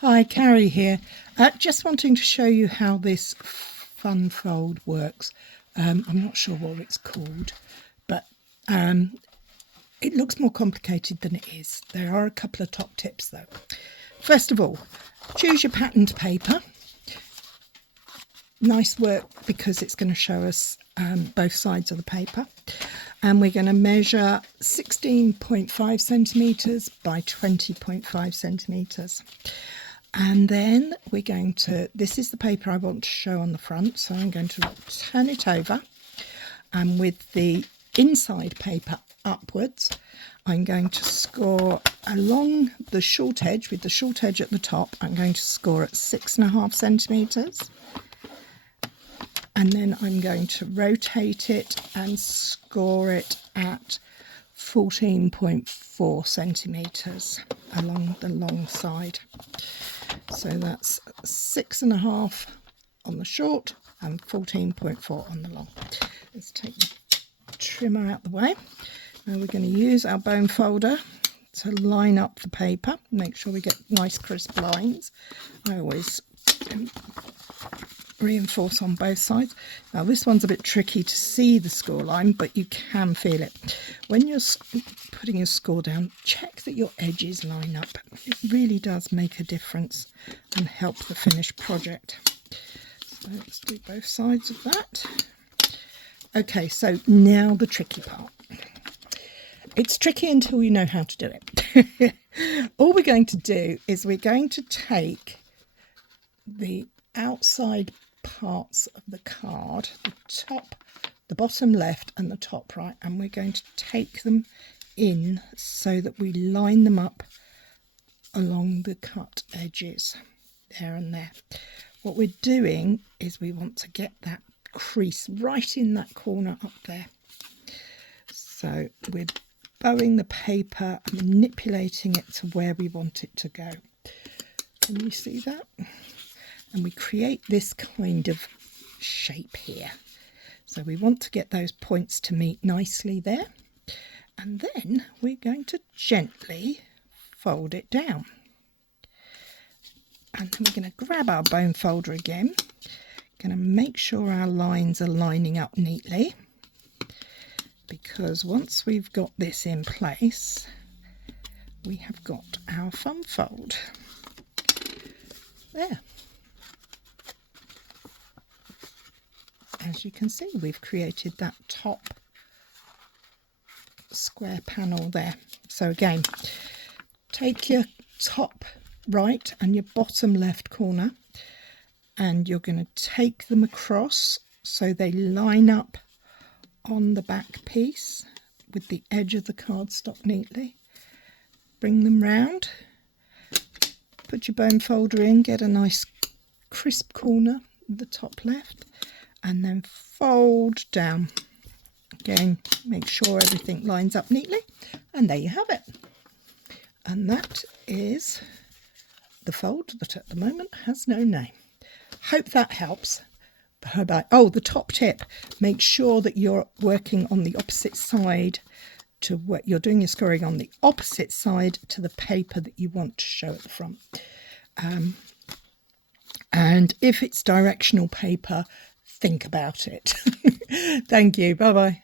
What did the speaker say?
Hi, Cary here. Just wanting to show you how this fun fold works. I'm not sure what it's called, but it looks more complicated than it is. There are a couple of top tips though. First of all, choose your patterned paper. Nice work because it's going to show us both sides of the paper. And we're going to measure 16.5 centimetres by 20.5 centimetres. And then we're going to, this is the paper I want to show on the front, so I'm going to turn it over, and with the inside paper upwards, I'm going to score along the short edge, with the short edge at the top. I'm going to score at 6.5 centimetres. And then I'm going to rotate it and score it at 14.4 centimetres along the long side. So that's 6.5 on the short and 14.4 on the long. Let's take the trimmer out the way. Now we're going to use our bone folder to line up the paper, make sure we get nice crisp lines. I always reinforce on both sides. Now this one's a bit tricky to see the score line, but you can feel it. When you're putting your score down, check that your edges line up. It really does make a difference and help the finished project. So let's do both sides of that. Okay, so now the tricky part. It's tricky until you know how to do it. All we're going to do is we're going to take the outside parts of the card, the top, the bottom left and the top right, and we're going to take them in so that we line them up along the cut edges there and there. What we're doing is we want to get that crease right in that corner up there. So we're bowing the paper and manipulating it to where we want it to go. Can you see that? And we create this kind of shape here. So we want to get those points to meet nicely there. And then we're going to gently fold it down. And then we're going to grab our bone folder again. Going to make sure our lines are lining up neatly. Because once we've got this in place, we have got our fun fold. There. As you can see, we've created that top square panel there. So again, take your top right and your bottom left corner, and you're going to take them across so they line up on the back piece with the edge of the cardstock neatly. Bring them round, put your bone folder in, get a nice crisp corner at the top left, and then fold down. Again, make sure everything lines up neatly, and there you have it. And that is the fold that at the moment has no name. Hope that helps. Bye-bye. Oh, the top tip, make sure that you're working on the opposite side to what you're doing your scoring on the opposite side to the paper that you want to show at the front. And if it's directional paper, think about it. Thank you. Bye-bye.